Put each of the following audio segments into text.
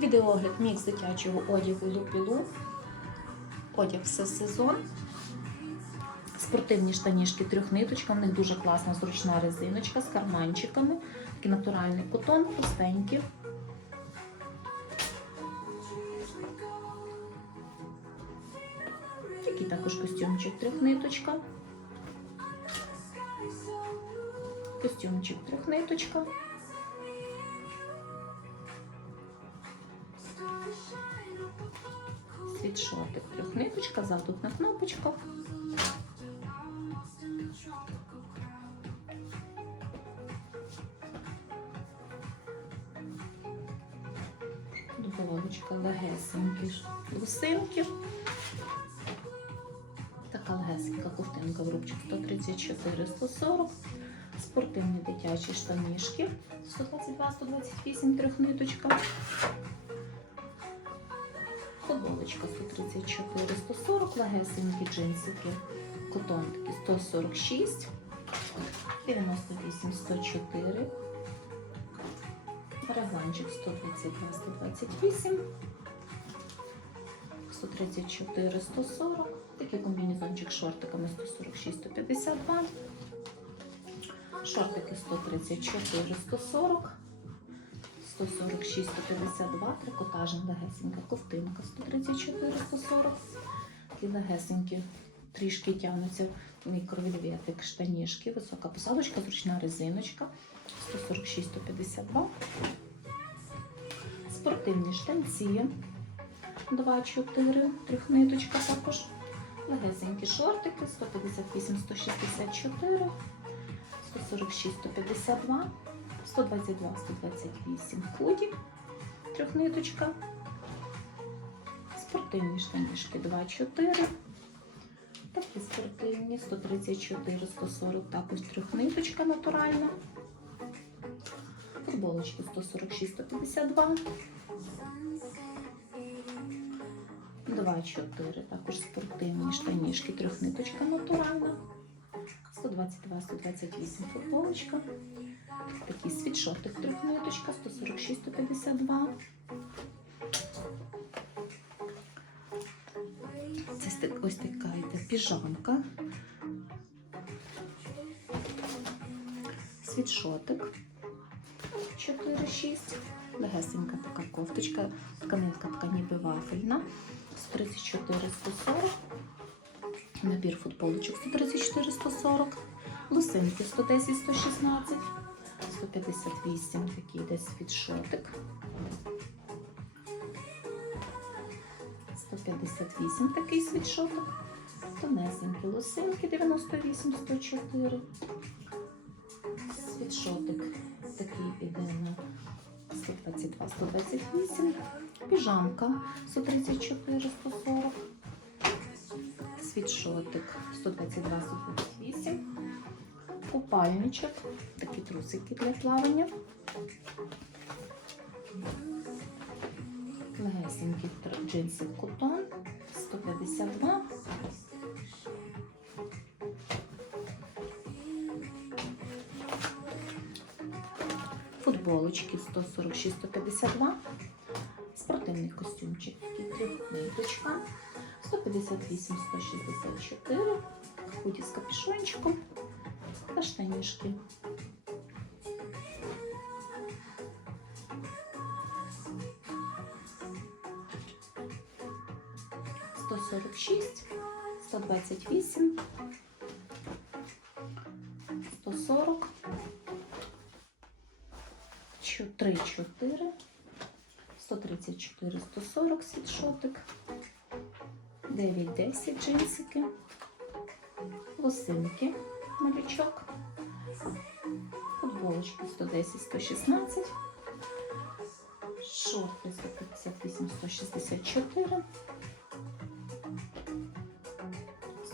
Відеогляд мікс дитячого одягу Лупілу. Одяг все сезон. Спортивні штанішки трьохниточка. В них дуже класна зручна резиночка з карманчиками. Такий натуральний котон, пустенький. Такий також костюмчик трьохниточка. Костюмчик трьохниточка. Світшотик трьохниточка, задут на кнопочках. Футболочка легесенькі лусинки. Така легесенька ковтинка в рубчик 134-140. Спортивні дитячі штанішки 122-128 трьохниточка. Футболочка 134-140, легесенькі джинсики. Котон такі 146, 98-104. Регланчик 122-128, 134-140. Такий комбінезончик з шортиками 146-152. Шортики 134-140. 146, 152, трикотажна легесенька ковтинка 134, 140. Такі легесенькі, трішки тягнуться мікровельветик, штанішки, висока посадочка, зручна резиночка 146, 152. Спортивні штанці 2,4, трьохниточка також. Легесенькі шортики 158, 164, 146, 152. 122, 128 худі, трьохниточка, спортивні штанішки 2,4, такі спортивні 134, 140, також трьохниточка натуральна, футболочки 146, 152, 2,4, також спортивні штанішки, трьохниточка натуральна, 122, 128 футболочка. Такий світшотик трьохниточка 146 152. Це ось така йде піжамка. Світшотик 4-6. Легесенька така кофточка. Тканинка така ніби вафельна. 134 140. Набір футболочок 134 140. Лусинки 110 116. 158 такий десь світшотик. 158 такий світшотик. Тонесенькі лосинки 98 104. Світшотик такий іде на 122 128. Піжамка 134 140. Світшотик 122 128 купальничок, такі трусики для плавання. Легесенький тр- джинси котон 152. Футболочки 146-152. Спортивний костюмчик, трьохниточка 158-164. Худі з капюшончиком та штанішки. Сто сорок шість, сто двадцять вісім, сто сорок, три чотири, сто тридцять чотири, сто сорок світшотик, дев'ять десять джинсики,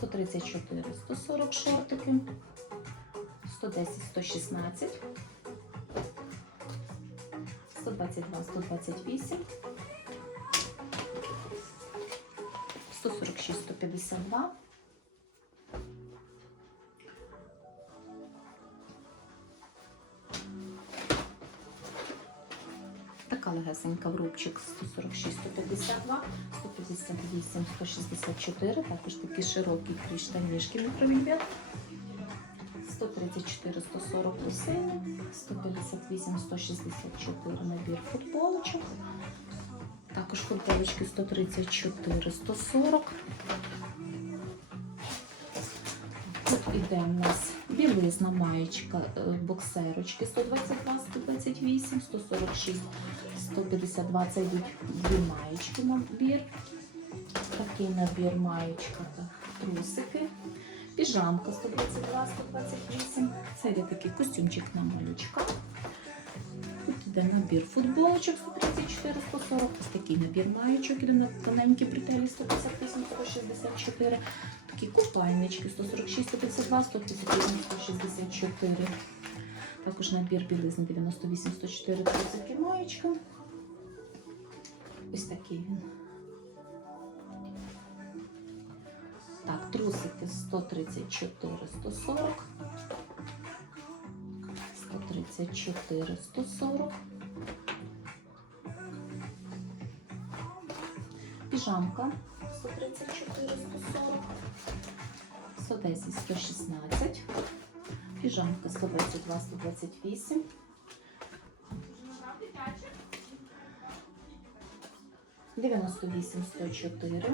лосинки малючок, футболочки 110-116, шорти 158-164, 134-140 шортики, 110-116, Така легесенька в рубчик 146, 152, 158, 164. Також такі широкі крізь штанішки мікровільвет. 134, 140 лосини, 158, 164 набір футболочок. Також футболочки 134, 140. Тут іде у нас білизна маєчка, е, боксерочки 122, 128, 146, 152. Це йдуть дві маєчки набір. Такий набір маєчка трусики. Піжамка 122, 128. Це йде такий костюмчик на малючка. Тут йде набір футболочок 134, 140. Ось такий набір маєчок, іде на тоненькі бретелі 158, 164. Такі купальнички 146, 152, 158, 164. Також набір білизни 98, 104, трусики маєчка. Ось такий він. Так, трусики 134, 140. 134, 140. Піжамка 134, 140. 110, 116. Піжамка 122, 128. Дев'яносто вісім, сто чотири,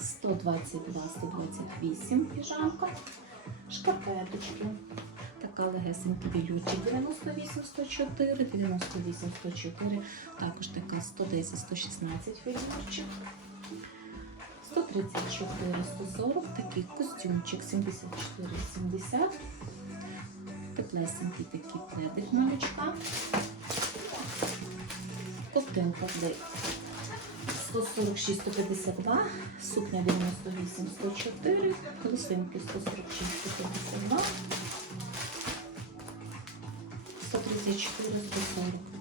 сто двадцять два, сто двадцять вісім піжамка, шкарпеточки. Така легесенька білючик 98, 104, 98, 104, також така 110, 116 фігурчик. 134, 140, такий костюмчик 74, 70. Теплесенький такий пледик малючка. Ковтинка де 146, 152, сукня 98, 104, колосинки 146, 152. 134, 140.